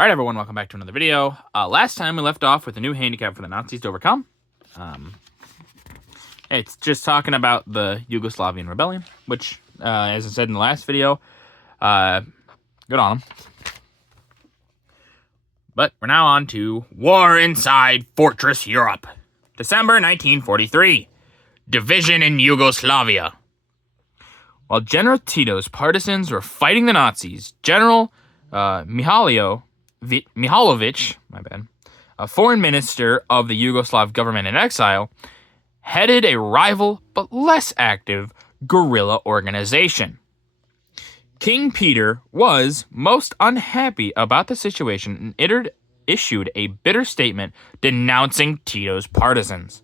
Alright everyone, welcome back to another video. Last time we left off with a new handicap for the Nazis to overcome. It's just talking about the Yugoslavian rebellion, which, as I said in the last video, good on them. But we're now on to War Inside Fortress Europe. December 1943. Division in Yugoslavia. While General Tito's partisans were fighting the Nazis, General Mihailovic, a foreign minister of the Yugoslav government in exile, headed a rival but less active guerrilla organization. King Peter was most unhappy about the situation and issued a bitter statement denouncing Tito's partisans.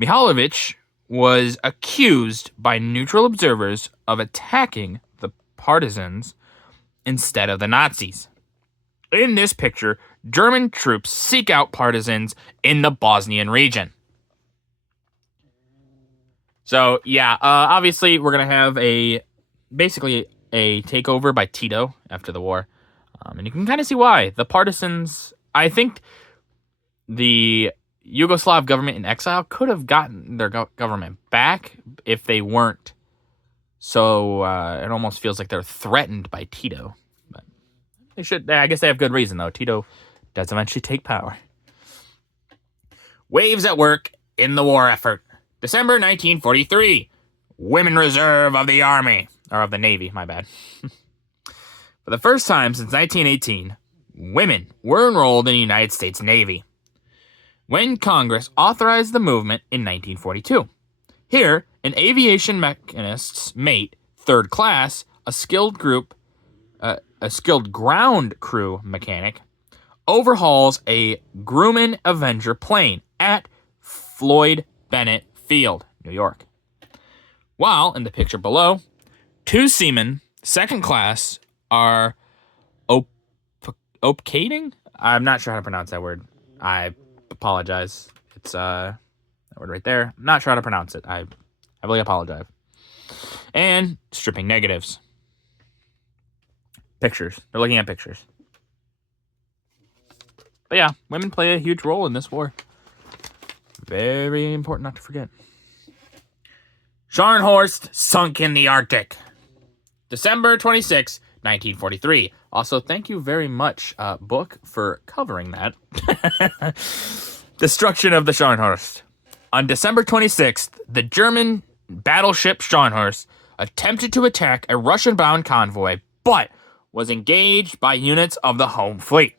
Mihailovic was accused by neutral observers of attacking the partisans instead of the Nazis. In this picture, German troops seek out partisans in the Bosnian region. So, yeah, obviously we're going to have basically a takeover by Tito after the war. And you can kind of see why. The partisans, I think the Yugoslav government in exile could have gotten their government back if they weren't so, it almost feels like they're threatened by Tito. But they should, I guess they have good reason, though. Tito does eventually take power. Waves at work in the war effort. December 1943. Women Reserve of the Army. Or of the Navy, my bad. For the first time since 1918, women were enrolled in the United States Navy, when Congress authorized the movement in 1942. Here, an aviation mechanist's mate, third class, a skilled ground crew mechanic, overhauls a Grumman Avenger plane at Floyd Bennett Field, New York. While, in the picture below, two seamen, second class, are opacating? I'm not sure how to pronounce that word. I apologize. It's that word right there. I'm not sure how to pronounce it. I really apologize. And stripping negatives. Pictures. They're looking at pictures. But yeah, women play a huge role in this war. Very important not to forget. Shan Horest sunk in the Arctic. December 26, 1943. Also, thank you very much, book, for covering that. Destruction of the Shan Horest. On December 26th, the German battleship Shan Horest attempted to attack a Russian-bound convoy, but was engaged by units of the home fleet.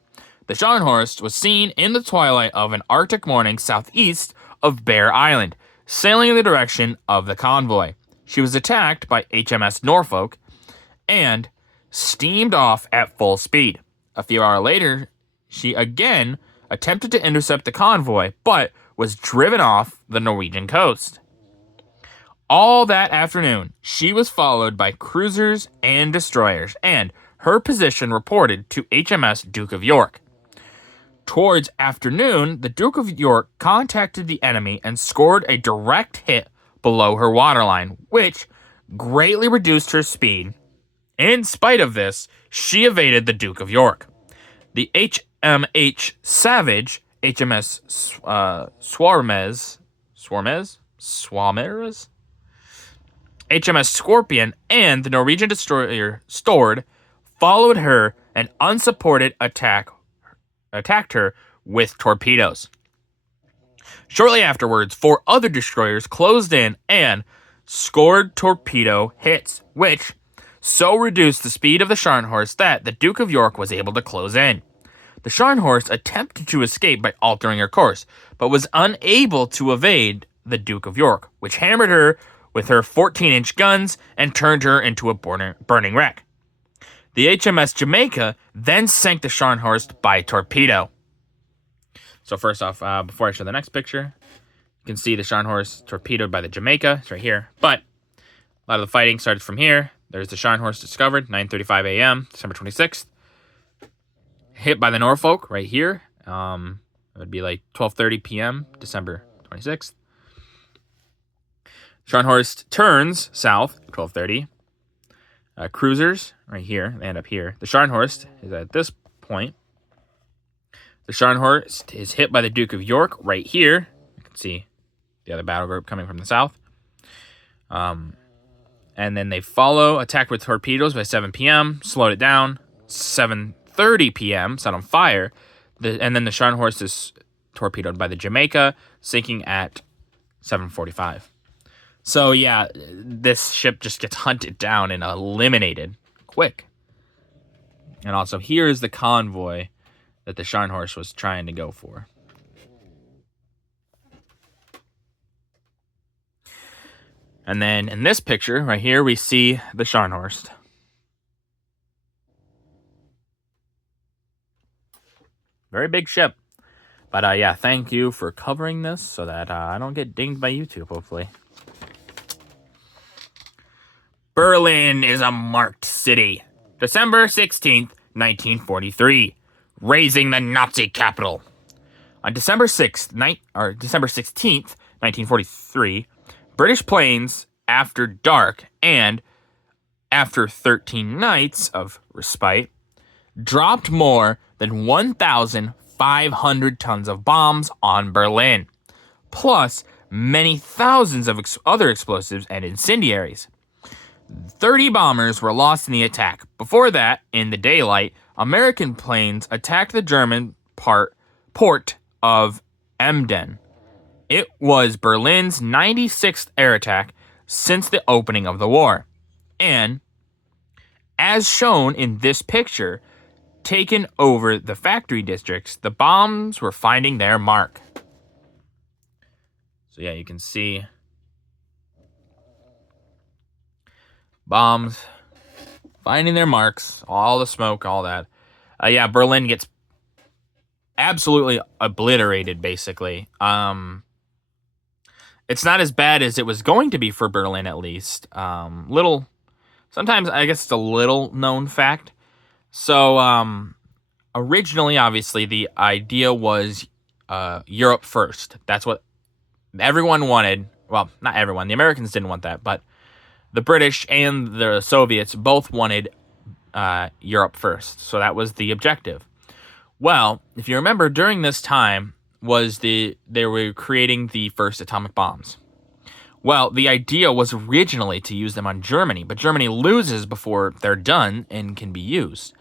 The Shan Horest was seen in the twilight of an Arctic morning southeast of Bear Island, sailing in the direction of the convoy. She was attacked by HMS Norfolk and steamed off at full speed. A few hours later, she again attempted to intercept the convoy, but was driven off the Norwegian coast. All that afternoon, she was followed by cruisers and destroyers, and her position reported to HMS Duke of York. Towards afternoon, the Duke of York contacted the enemy and scored a direct hit below her waterline, which greatly reduced her speed. In spite of this, she evaded the Duke of York. The HMH Savage, HMS Swarmez, HMS Scorpion, and the Norwegian destroyer Stord followed her and unsupported attacked her with torpedoes. Shortly afterwards, 4 other destroyers closed in and scored torpedo hits, which so reduced the speed of the Shan Horest that the Duke of York was able to close in. The Shan Horest attempted to escape by altering her course, but was unable to evade the Duke of York, which hammered her with her 14-inch guns and turned her into a burning wreck. The HMS Jamaica then sank the Shan Horest by torpedo. So first off, before I show the next picture, you can see the Shan Horest torpedoed by the Jamaica. It's right here. But a lot of the fighting started from here. There's the Shan Horest discovered, 9:35 a.m., December 26th. Hit by the Norfolk right here. It would be like 12:30 p.m., December 26th. Shan Horest turns south, 12:30. Cruisers right here, they end up here. The Shan Horest is at this point, The Shan Horest is hit by the Duke of York right here. You can see the other battle group coming from the south. And then they follow, attacked with torpedoes by 7 p.m., slowed it down. 7:30 p.m., set on fire. And then the Shan Horest is torpedoed by the Jamaica, sinking at 7:45. So, yeah, this ship just gets hunted down and eliminated quick. And also, here's the convoy that the Shan Horest was trying to go for. And then in this picture right here, we see the Shan Horest. Very big ship. But yeah, thank you for covering this so that I don't get dinged by YouTube, hopefully. Berlin is a marked city. December 16th, 1943. Raising the Nazi capital. On December 16th, 1943, British planes, after dark and after 13 nights of respite, dropped more than 1,500 tons of bombs on Berlin, plus many thousands of other explosives and incendiaries. 30 bombers were lost in the attack. Before that, in the daylight, American planes attacked the German port of Emden. It was Berlin's 96th air attack since the opening of the war. And, as shown in this picture, taken over the factory districts, the bombs were finding their mark. So yeah, you can see bombs finding their marks, all the smoke, all that. Yeah, Berlin gets absolutely obliterated, basically. It's not as bad as it was going to be for Berlin, at least. Sometimes I guess it's a little known fact. So, originally, obviously, the idea was Europe first. That's what everyone wanted. Well, not everyone. The Americans didn't want that, but the British and the Soviets both wanted Europe first. So that was the objective. Well, if you remember, during this time they were creating the first atomic bombs. Well, the idea was originally to use them on Germany, but Germany loses before they're done and can be used.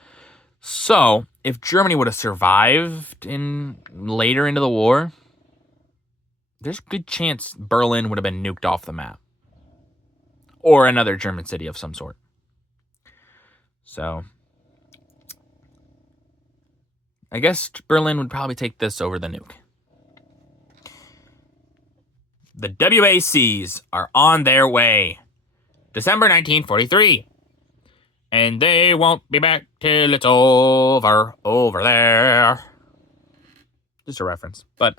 So, if Germany would have survived later into the war, there's a good chance Berlin would have been nuked off the map. Or another German city of some sort. So, I guess Berlin would probably take this over the nuke. The WACs are on their way. December 1943. And they won't be back till it's over there. Just a reference. But,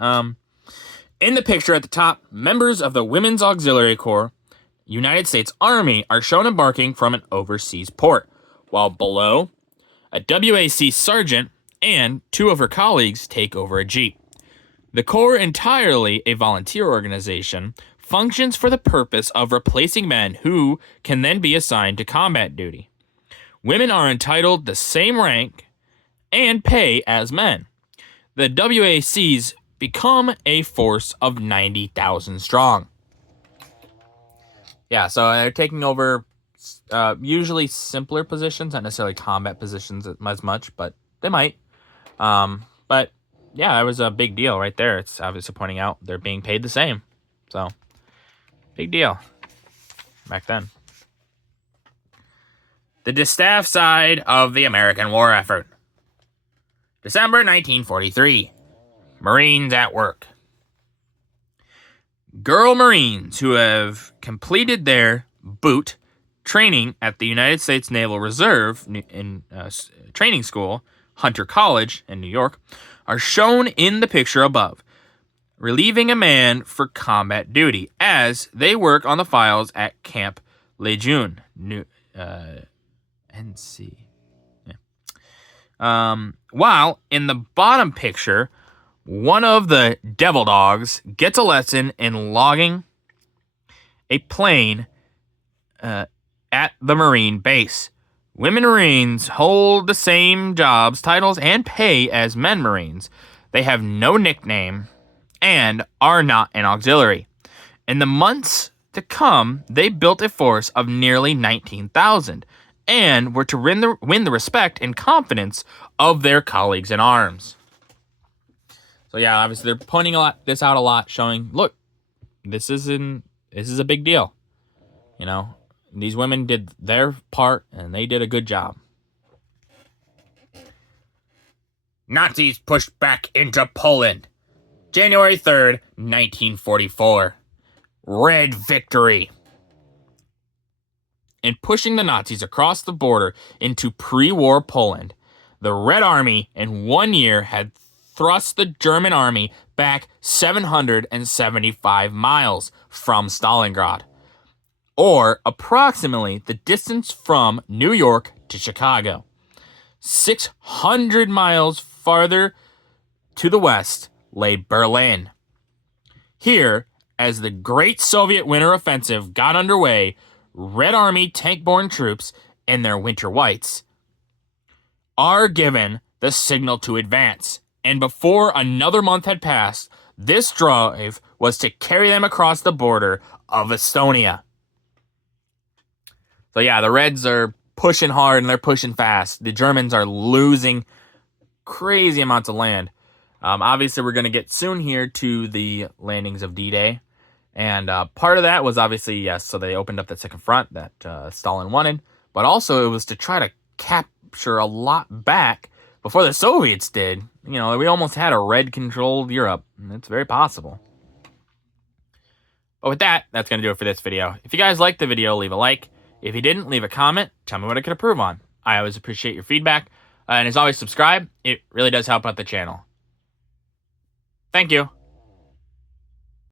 in the picture at the top, members of the Women's Auxiliary Corps, United States Army, are shown embarking from an overseas port, while below, a WAC sergeant and 2 of her colleagues take over a jeep. The Corps, entirely a volunteer organization, functions for the purpose of replacing men who can then be assigned to combat duty. Women are entitled the same rank and pay as men. The WACs become a force of 90,000 strong. Yeah, so they're taking over usually simpler positions, not necessarily combat positions as much, but they might. But yeah, that was a big deal right there. It's obviously pointing out they're being paid the same. So, big deal back then. The distaff side of the American war effort. December 1943. Marines at work. Girl Marines who have completed their boot training at the United States Naval Reserve in training school, Hunter College in New York, are shown in the picture above, relieving a man for combat duty as they work on the files at Camp Lejeune, NC. Yeah. While in the bottom picture, one of the devil dogs gets a lesson in logging a plane at the Marine base. Women Marines hold the same jobs, titles, and pay as men Marines. They have no nickname and are not an auxiliary. In the months to come, they built a force of nearly 19,000 and were to win the respect and confidence of their colleagues in arms. So yeah, obviously they're pointing this out a lot, showing, look, this is a big deal. You know, these women did their part and they did a good job. Nazis pushed back into Poland. January 3rd, 1944. Red victory. In pushing the Nazis across the border into pre-war Poland, the Red Army in 1 year had thrust the German army back 775 miles from Stalingrad, or approximately the distance from New York to Chicago. 600 miles farther to the west lay Berlin. Here, as the Great Soviet Winter Offensive got underway, Red Army tank-borne troops in their winter whites are given the signal to advance. And before another month had passed, this drive was to carry them across the border of Estonia. So yeah, the Reds are pushing hard and they're pushing fast. The Germans are losing crazy amounts of land. Obviously, we're going to get soon here to the landings of D-Day. And part of that was obviously, yes, so they opened up that second front that Stalin wanted. But also it was to try to capture a lot back before the Soviets did. You know, we almost had a Red-controlled Europe. It's very possible. But with that, that's going to do it for this video. If you guys liked the video, leave a like. If you didn't, leave a comment. Tell me what I could improve on. I always appreciate your feedback. And as always, subscribe. It really does help out the channel. Thank you.